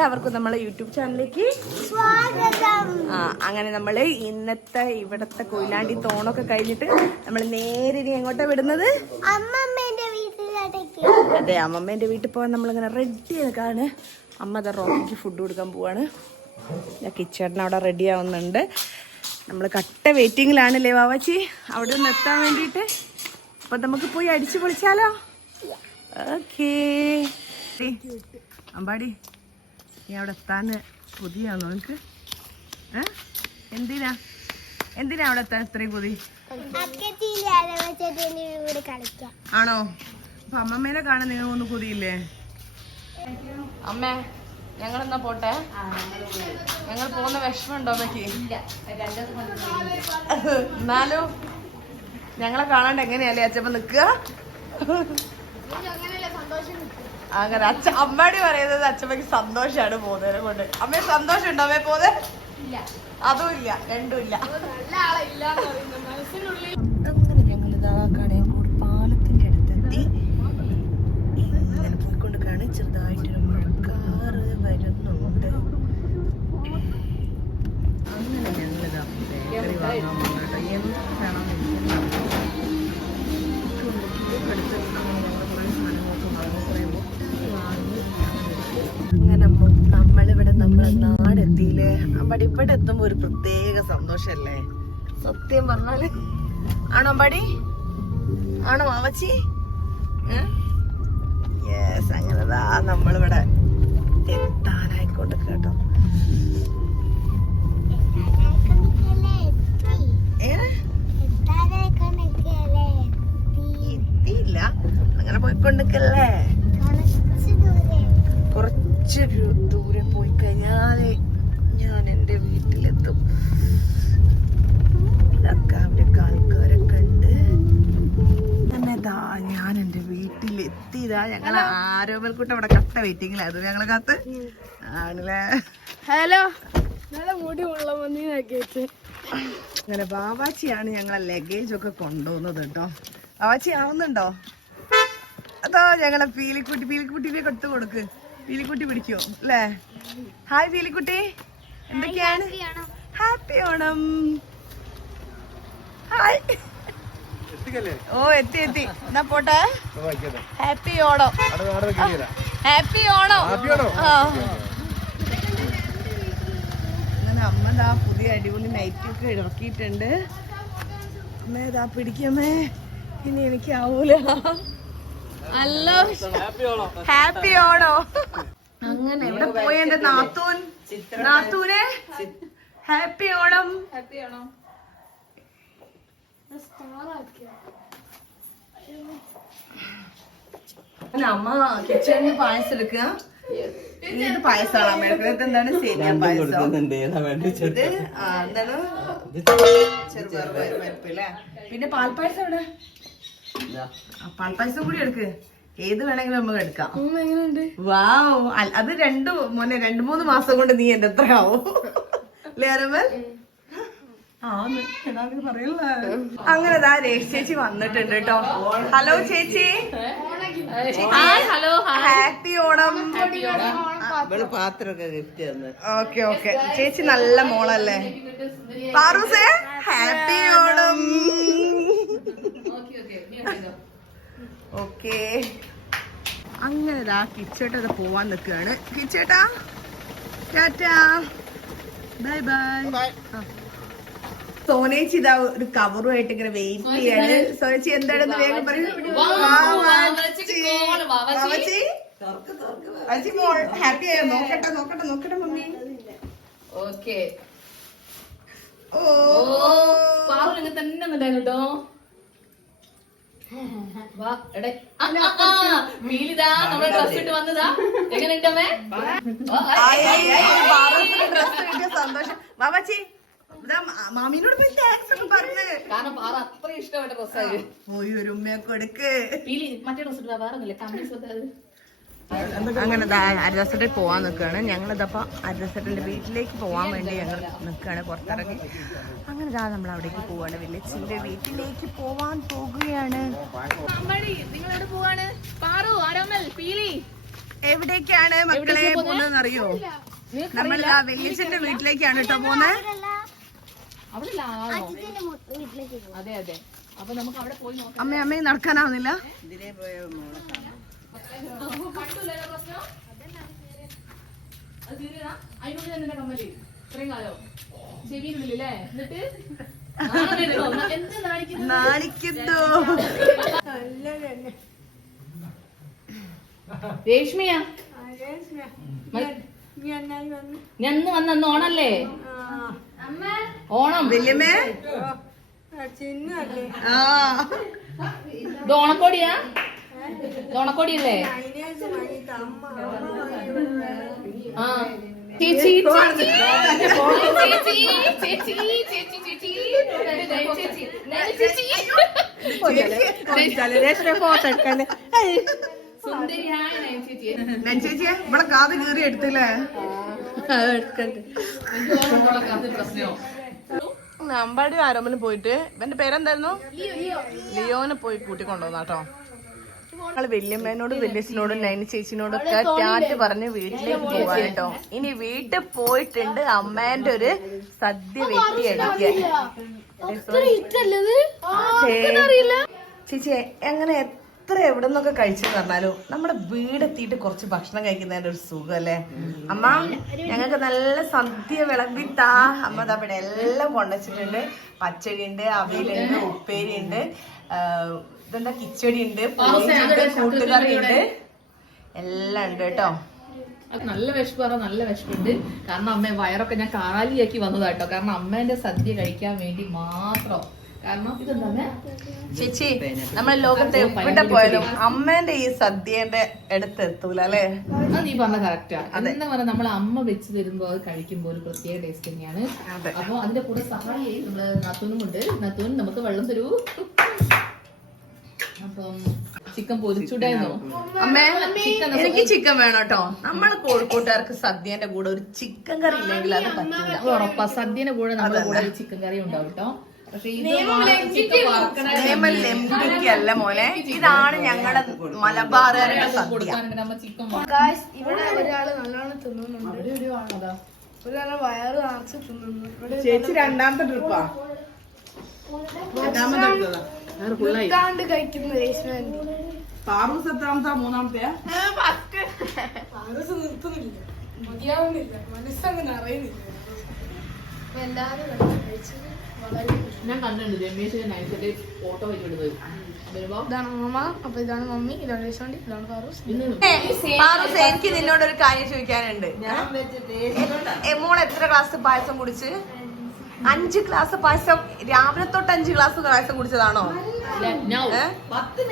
എല്ലാവർക്കും നമ്മളെ യൂട്യൂബ് ചാനലിലേക്ക് സ്വാഗതം. അങ്ങനെ നമ്മള് ഇന്നത്തെ ഇവിടത്തെ കൊയിലാണ്ടി തോണൊക്കെ കഴിഞ്ഞിട്ട് നമ്മൾ നേരെ ഇനി എങ്ങോട്ടാ വിടുന്നത്? അമ്മമ്മേന്റെ വീട്ടിലേക്ക്. അതെ, അമ്മമ്മേന്റെ വീട്ടിൽ പോകാൻ നമ്മളിങ്ങനെ റെഡി ആക്കാണ്. അമ്മ അതാ റോക്കിക്ക് ഫുഡ് കൊടുക്കാൻ പോവാണ്. കിച്ചേട്ടൻ അവിടെ റെഡി ആവുന്നുണ്ട്. നമ്മൾ കട്ട വെയിറ്റിങ്ങിലാണല്ലേ വാവാച്ചി അവിടെ നിന്ന് എത്താൻ വേണ്ടിയിട്ട്. അപ്പൊ നമുക്ക് പോയി അടിച്ചു പൊളിച്ചാലോ? ഓക്കേ അമ്പാടി, നീ അവിടെ എത്താൻ കൊതിയാണോ നിനക്ക്? എന്തിനാ അവിടെ എത്താൻ ഇത്രയും കൊതി? ആണോ? അപ്പൊ അമ്മമ്മേനെ കാണാൻ നിങ്ങൾ ഒന്ന് കൊതിയില്ലേ? അമ്മേ, ഞങ്ങളെന്നാ പോട്ടെ. ഞങ്ങൾ പോകുന്ന വിഷമമുണ്ടോ അമ്മയ്ക്ക്? എന്നാലും ഞങ്ങളെ കാണാണ്ട് എങ്ങനെയല്ലേ അച്ഛമ്മ നിക്കുക? അങ്ങനെ അമ്മാടി പറയുന്നത് അച്ഛമ്മക്ക് സന്തോഷാണ് പോകുന്നതിനെ കൊണ്ട്. അമ്മ സന്തോഷം ഉണ്ടോ അമ്മയെ പോകുന്നത്? അതും ഇല്ല, രണ്ടും ഇല്ല. അങ്ങനെ ഞങ്ങളിതാ കടയങ്കോട് പാലത്തിന്റെ അടുത്തെത്തി. ഇങ്ങനെ പോയിക്കൊണ്ട് കാണി ചെറുതായിട്ടൊരു മഴക്കാറ് വരുന്നുണ്ട്. അങ്ങനെ ഞങ്ങളിതാ ബേക്കറി വാങ്ങാൻ പോകുന്നുണ്ടോ. എന്ത് വേണം അങ്ങനെ നമ്മളിവിടെ നമ്മളെ നാടെത്തിയില്ലേ. അമ്പാടി ഇവിടെ എത്തുമ്പോ ഒരു പ്രത്യേക സന്തോഷല്ലേ സത്യം പറഞ്ഞാല്? ആണോ അമ്പാടി? ആണോ മാവച്ചി? യെസ്, അങ്ങനെതാ നമ്മളിവിടെ എത്താനായിക്കൊണ്ട് കേട്ടോ. എത്തിയില്ല, അങ്ങനെ പോയിക്കൊണ്ടിരിക്കല്ലേ. കുറച്ച് ദൂരെ പോയി കഴിഞ്ഞാല് ഞാൻ എന്റെ വീട്ടിലെത്തും. ഇതൊക്കെ അവിടെയൊക്കെ ആൾക്കാരൊക്കെ ഉണ്ട്. അങ്ങനെതാ ഞാൻ എന്റെ വീട്ടിലെത്തിയതാ. ഞങ്ങള് ആരോമൽക്കൂട്ടം അവിടെ കട്ട വെയിറ്റിങ്ങിലായിരുന്നു ഞങ്ങളെ കാത്ത്. ആണല്ലേ? ഹലോ, നല്ല മുടി ഉള്ള അങ്ങനെ ബാവാച്ചിയാണ് ഞങ്ങളെ ലഗേജ് ഒക്കെ കൊണ്ടുപോകുന്നത് കേട്ടോ. ബാവാച്ചി ആവുന്നുണ്ടോ? അതോ ഞങ്ങളെ പീലിക്കുട്ടിനെ കൊടുത്തു കൊടുക്ക്. പീലിക്കുട്ടി പിടിക്കോ അല്ലേ? ഹായ് പീലിക്കുട്ടി, എന്തൊക്കെയാണ്? ഹാപ്പി ഓണം. ഹായ്. ഓ എത്തി എന്നാ പോട്ടെ. ഹാപ്പി ഓണം. ഹാപ്പി ഓണം. അങ്ങനെ അമ്മ ദാ പുതിയ അടിപൊളി നൈറ്റൊക്കെ ഇറക്കിയിട്ടുണ്ട്. അമ്മേ ദാ പിടിക്കമ്മേ, ഇനി എനിക്ക് ആവൂല. Hello, happy Onam. അങ്ങനെ എവിടെ പോയ എന്റെ നാത്തൂനെ ഹാപ്പി ഓണം. അമ്മ കിച്ചണിൽ പായസം എടുക്കുക. ഇത് പായസമാണ് അമ്മ എടുക്കുന്നത്. എന്താണ് സേമിയ പായസം. ഇത് എന്താണ് ചെറുപയർ പരിപ്പില്ലേ. പിന്നെ പാൽപ്പായസം എവിടെ? പാൽപ്പായസം കൂടി എടുക്ക്. ഏത് വേണമെങ്കിലും നമുക്ക് എടുക്കാം. വാവ്, അത് 2-3 മാസം കൊണ്ട് നീ എന്റെ എത്ര ആവും അല്ലേ അരമൽ? പറയല്ല. അങ്ങനെ ദാ രേഷ് ചേച്ചി വന്നിട്ടുണ്ട് കേട്ടോ. ഹലോ ചേച്ചി. Hello, happy Onam. പാത്രമൊക്കെ ഗിഫ്റ്റ് തന്നു. ഓക്കെ ചേച്ചി നല്ല മോളല്ലേ. പാറൂസേ ഹാപ്പി ഓണം. ഓക്കെ, അങ്ങനെ ദാ കിച്ചേട്ട പോവാൻ നിൽക്കുകയാണ്. കിച്ചേട്ടാ ടാറ്റാ, ബൈ ബൈ. സോനേച്ചി ഇതാ ഒരു കവറുമായിട്ട് ഇങ്ങനെ വെയിറ്റ് ചെയ്യാണ്. സോനേച്ചി എന്താണെന്ന് വേഗം പറയൂ. ഹാപ്പി ആയോ? നോക്കട്ടെ മമ്മി. ഓക്കെ. ഓ തന്നെ കേട്ടോ. സന്തോഷം ബാബാച്ചി. മാമീനോട് പോയി താങ്ക്സ് ഒക്കെ പറഞ്ഞ്. കാരണം പാറ അത്ര ഇഷ്ടപ്പെട്ട ഡ്രസ്സായി. പോയി ഒരു ഉമ്മയൊക്കെ എടുക്ക്. മറ്റേ ഡ്രസ് വേറെ. അങ്ങനെ അരസട്ടിൽ പോവാൻ നിൽക്കുകയാണ്. ഞങ്ങളിതപ്പോൾ അരസട്ടിൻ്റെ വീട്ടിലേക്ക് പോകാൻ വേണ്ടി ഞങ്ങൾ നിൽക്കുകയാണ്, പുറത്തിറങ്ങി. അങ്ങനെ നമ്മൾ അവിടേക്ക് പോവാണ്. വില്ലേജിന്റെ വീട്ടിലേക്ക് പോവാൻ പോകുകയാണ്. എവിടേക്കാണ് മക്കളെ പോകുന്നത്? അറിയോ? നമ്മൾ ആ വെല്ലിച്ചന്റെ വീട്ടിലേക്കാണ് കേട്ടോ പോകുന്നത്. അവിടെ അതെ അതെ. അപ്പൊ നമുക്ക് അവിടെ പോയി നോക്കാം. അമ്മയും നടക്കാനാവുന്നില്ല. അതിനുള്ളിൽ തന്നെ കമ്മല് ഇത്രയും കാലോ ചെവിയിലുള്ളില്ലേ? എന്നിട്ട് നാണിക്കുന്നു. രേഷ്മിയാ ഞാൻ വന്ന ഓണല്ലേ? ഓണം വല്യമ്മേ ഇത് ഓണക്കോടിയാ? ഓണക്കോടിയല്ലേ? ആ ചേച്ചി ചേച്ചിയെ ഇവിടെ കാത് കീറി എടുത്തില്ലേ? അമ്പാടി ആരോമന് പോയിട്ട് ഇവന്റെ പേരെന്തായിരുന്നു? ലിയോനെ പോയി കൂട്ടിക്കൊണ്ടുവന്നാട്ടോ. ഞങ്ങള് വല്യമ്മേനോടും വല്യച്ഛനോടും നൈനി ചേച്ചിനോടും ഒക്കെ ടാറ്റ് പറഞ്ഞ് വീട്ടിലേക്ക് പോവാൻ കേട്ടോ. ഇനി വീട്ടിൽ പോയിട്ടുണ്ട് അമ്മേന്റെ ഒരു സദ്യ വെട്ടി അടിക്കാൻ. ചേച്ചി എങ്ങനെ എത്ര എവിടെ നിന്നൊക്കെ കഴിച്ചെന്ന് പറഞ്ഞാലും നമ്മുടെ വീടെത്തിയിട്ട് കുറച്ച് ഭക്ഷണം കഴിക്കുന്നതിന്റെ ഒരു സുഖം അല്ലേ അമ്മ? ഞങ്ങൾക്ക് നല്ല സദ്യ വിളമ്പിത്താ അമ്മ. അവിടെ എല്ലാം കൊണ്ടുവച്ചിട്ടുണ്ട്. പച്ചടി ഉണ്ട്, അവിയലുണ്ട്, ഉപ്പേരി ഉണ്ട്, ഇതെന്താ കിച്ചടി ഉണ്ട്, കൂട്ടുകറി ഉണ്ട്, എല്ലാം ഉണ്ട് കേട്ടോ. നല്ല വിശപ്പ് പറഞ്ഞാൽ നല്ല വിശപ്പുണ്ട്. കാരണം അമ്മ വയറൊക്കെ ഞാൻ കാലിയാക്കി വന്നതാട്ടോ. കാരണം അമ്മേന്റെ സദ്യ കഴിക്കാൻ വേണ്ടി മാത്രം. കാരണം ഇതെന്താ ചേച്ചി നമ്മളെ ലോകത്തെ എവിടെ പോയാലും അമ്മേന്റെ ഈ സദ്യന്റെ അടുത്തെത്തൂല അല്ലേ? അത് നീ പറഞ്ഞ കറക്റ്റാ. എന്താ പറയാ, നമ്മളെ അമ്മ വെച്ച് തരുമ്പോ അത് കഴിക്കുമ്പോ ഒരു പ്രത്യേക ടേസ്റ്റ് തന്നെയാണ്. അപ്പൊ അതിന്റെ കൂടെ സഹായി നമ്മള് നത്തൂനും ഉണ്ട്. നത്തൂൻ നമുക്ക് വെള്ളം തരൂ. അപ്പം ചിക്കൻ പൊരിച്ചുണ്ടായിരുന്നോ? അമ്മേ എനിക്ക് ചിക്കൻ വേണം കേട്ടോ. നമ്മള് കോഴിക്കോട്ടുകാർക്ക് സദ്യന്റെ കൂടെ ഒരു ചിക്കൻ കറി ഇല്ലെങ്കിൽ അത് പറ്റില്ല. ഉറപ്പാ, സദ്യന്റെ കൂടെ നമ്മുടെ കൂടെ ചിക്കൻ കറി ഉണ്ടാവും കേട്ടോ. ലെമ്പുക്കല്ല മോനെ, ഇതാണ് ഞങ്ങളുടെ മലബാറുകാരുടെ സദ്യ. ഇവിടെ ഒരാള് നല്ലോണം തിന്നുന്നുണ്ട്. ഒരാളെ വയറ് നിറച്ച് തിന്നുന്നു. ചേച്ചി രണ്ടാമത്തെ ട്രിപ്പാ നിർത്താണ്ട് കഴിക്കുന്ന രേഷ്മാൻഡി. പാറൂസ് എത്രാമത്തെ? മൂന്നാമത്തെ. പാറസ് നിർത്തുന്നില്ല, മതിയാവുന്നില്ല, മനസ്സങ്ങനെ അറിയുന്നില്ല. എല്ലാരും കഴിച്ചത് വളരെ. ഞാൻ കണ്ടിട്ടുണ്ട് രമേശ് നൈറ്റില് ഫോട്ടോ വെച്ചിടുന്നത്. ഇതാണ് അമ്മ, അപ്പൊ ഇതാണ് മമ്മി, ഇതാണ് രേഷ്മാൻഡി, ഇതാണ് പാറൂസ്. പാറൂസ്, എനിക്ക് നിന്നോടൊരു കാര്യം ചോദിക്കാനുണ്ട്. മോള് എത്ര ഗ്ലാസ് പായസം കുടിച്ച്? 5 ഗ്ലാസ് പായസം. രാവിലെ തൊട്ട് 5 ഗ്ലാസ് പായസം കുടിച്ചതാണോ? 10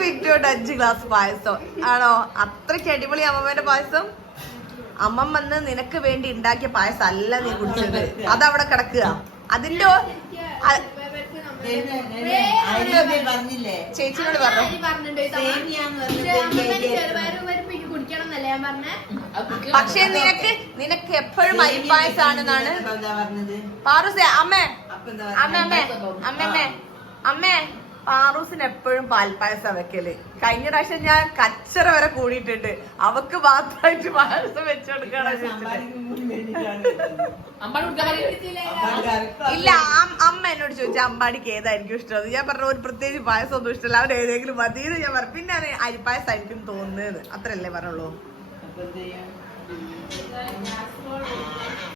മിനിറ്റ് കൊണ്ട് 5 ഗ്ലാസ് പായസം ആണോ? അത്രയ്ക്ക് അടിപൊളി അമ്മമ്മേന്റെ പായസം. അമ്മമ്മ വന്ന് നിനക്ക് വേണ്ടി ഉണ്ടാക്കിയ പായസം അല്ല നീ കുടിച്ചത്. അതവിടെ കിടക്കുക. അതിന്റെ ചേച്ചിനോട് പറഞ്ഞു. പക്ഷെ നിനക്ക് എപ്പോഴും അരിപ്പായസാണെന്നാണ് പാറൂസേ. അമ്മേ പാറൂസിന് എപ്പോഴും പാൽപ്പായസം വെക്കല്. കഴിഞ്ഞ പ്രാവശ്യം ഞാൻ കച്ചറ വരെ കൂടിയിട്ടുണ്ട്. അവക്ക് മാത്രമായിട്ട് പായസം വെച്ചുകൊടുക്കണം. ഇല്ല, അമ്മ എന്നോട് ചോദിച്ചാൽ അമ്പാടിക്ക് ഏതായിരിക്കും ഇഷ്ടം. ഞാൻ പറഞ്ഞ ഒരു പ്രത്യേകിച്ച് പായസം ഒന്നും ഇഷ്ടമല്ല, അവൻ ഏതെങ്കിലും മതിയെന്ന് ഞാൻ പറഞ്ഞു. പിന്നെ അരിപ്പായസം ആയിരിക്കും തോന്നുന്നത്. അത്രല്ലേ പറഞ്ഞുള്ളൂ.